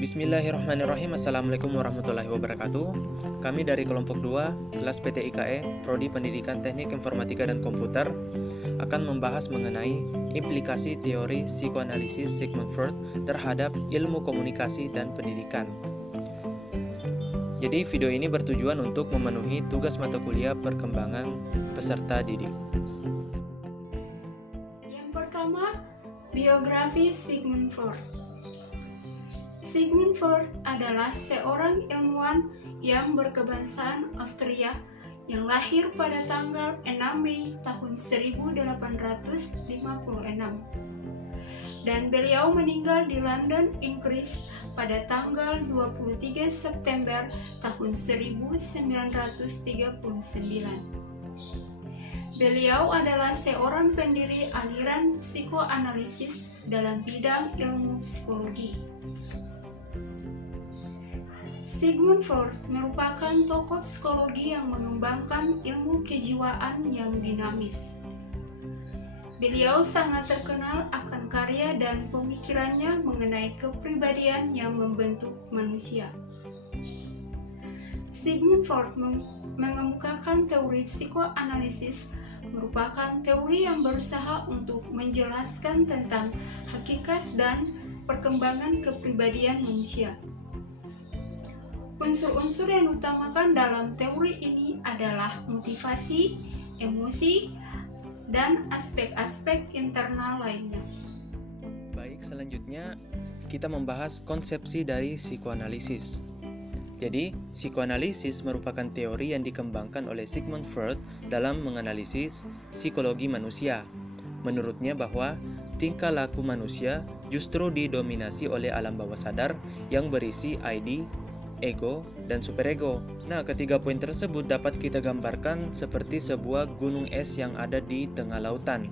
Bismillahirrahmanirrahim. Assalamualaikum warahmatullahi wabarakatuh. Kami dari kelompok 2, kelas PTIKE, Prodi Pendidikan Teknik Informatika dan Komputer, akan membahas mengenai implikasi teori psikoanalisis Sigmund Freud terhadap ilmu komunikasi dan pendidikan. Jadi video ini bertujuan untuk memenuhi tugas mata kuliah perkembangan peserta didik. Yang pertama, biografi Sigmund Freud. Sigmund Freud adalah seorang ilmuwan yang berkebangsaan Austria yang lahir pada tanggal 6 Mei tahun 1856 dan beliau meninggal di London, Inggris pada tanggal 23 September tahun 1939. Beliau adalah seorang pendiri aliran psikoanalisis dalam bidang ilmu psikologi. Sigmund Freud merupakan tokoh psikologi yang mengembangkan ilmu kejiwaan yang dinamis. Beliau sangat terkenal akan karya dan pemikirannya mengenai kepribadian yang membentuk manusia. Sigmund Freud mengemukakan teori psikoanalisis merupakan teori yang berusaha untuk menjelaskan tentang hakikat dan perkembangan kepribadian manusia. Unsur-unsur yang utamakan dalam teori ini adalah motivasi, emosi, dan aspek-aspek internal lainnya. Baik, selanjutnya kita membahas konsepsi dari psikoanalisis. Jadi, psikoanalisis merupakan teori yang dikembangkan oleh Sigmund Freud dalam menganalisis psikologi manusia. Menurutnya bahwa tingkah laku manusia justru didominasi oleh alam bawah sadar yang berisi ID, ego, dan superego. Nah, ketiga poin tersebut dapat kita gambarkan seperti sebuah gunung es yang ada di tengah lautan.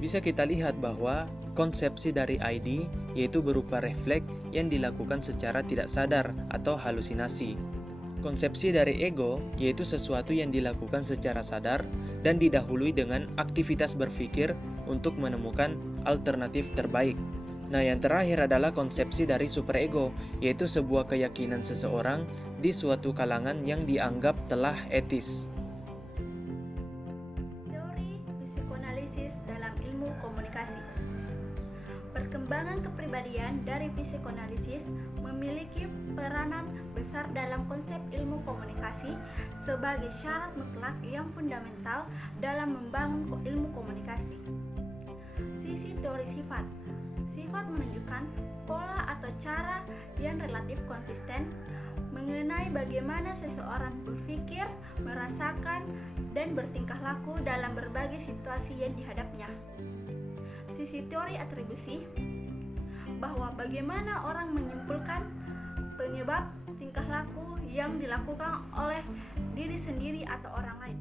Bisa kita lihat bahwa konsepsi dari ID yaitu berupa refleks yang dilakukan secara tidak sadar atau halusinasi. Konsepsi dari ego yaitu sesuatu yang dilakukan secara sadar dan didahului dengan aktivitas berpikir untuk menemukan alternatif terbaik. Nah, yang terakhir adalah konsepsi dari superego, yaitu sebuah keyakinan seseorang di suatu kalangan yang dianggap telah etis. Teori psikoanalisis dalam ilmu komunikasi. Perkembangan kepribadian dari psikoanalisis memiliki peranan besar dalam konsep ilmu komunikasi sebagai syarat mutlak yang fundamental dalam membangun ilmu komunikasi. Sisi teori sifat. Sifat menunjukkan pola atau cara yang relatif konsisten mengenai bagaimana seseorang berpikir, merasakan, dan bertingkah laku dalam berbagai situasi yang dihadapnya. Sisi teori atribusi, bahwa bagaimana orang menyimpulkan penyebab tingkah laku yang dilakukan oleh diri sendiri atau orang lain.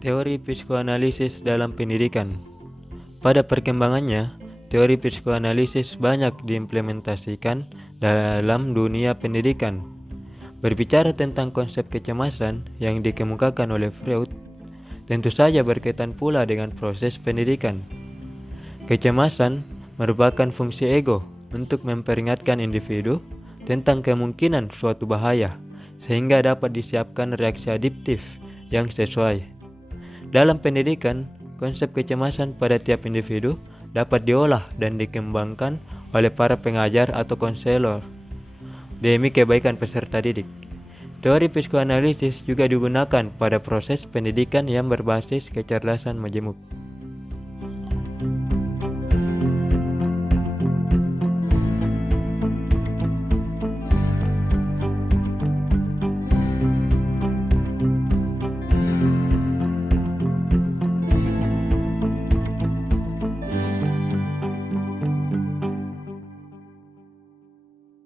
Teori psikoanalisis dalam pendidikan. Pada perkembangannya, teori psikoanalisis banyak diimplementasikan dalam dunia pendidikan. Berbicara tentang konsep kecemasan yang dikemukakan oleh Freud, tentu saja berkaitan pula dengan proses pendidikan. Kecemasan merupakan fungsi ego untuk memperingatkan individu tentang kemungkinan suatu bahaya, sehingga dapat disiapkan reaksi adaptif yang sesuai. Dalam pendidikan, konsep kecemasan pada tiap individu dapat diolah dan dikembangkan oleh para pengajar atau konselor demi kebaikan peserta didik. Teori psikoanalisis juga digunakan pada proses pendidikan yang berbasis kecerdasan majemuk.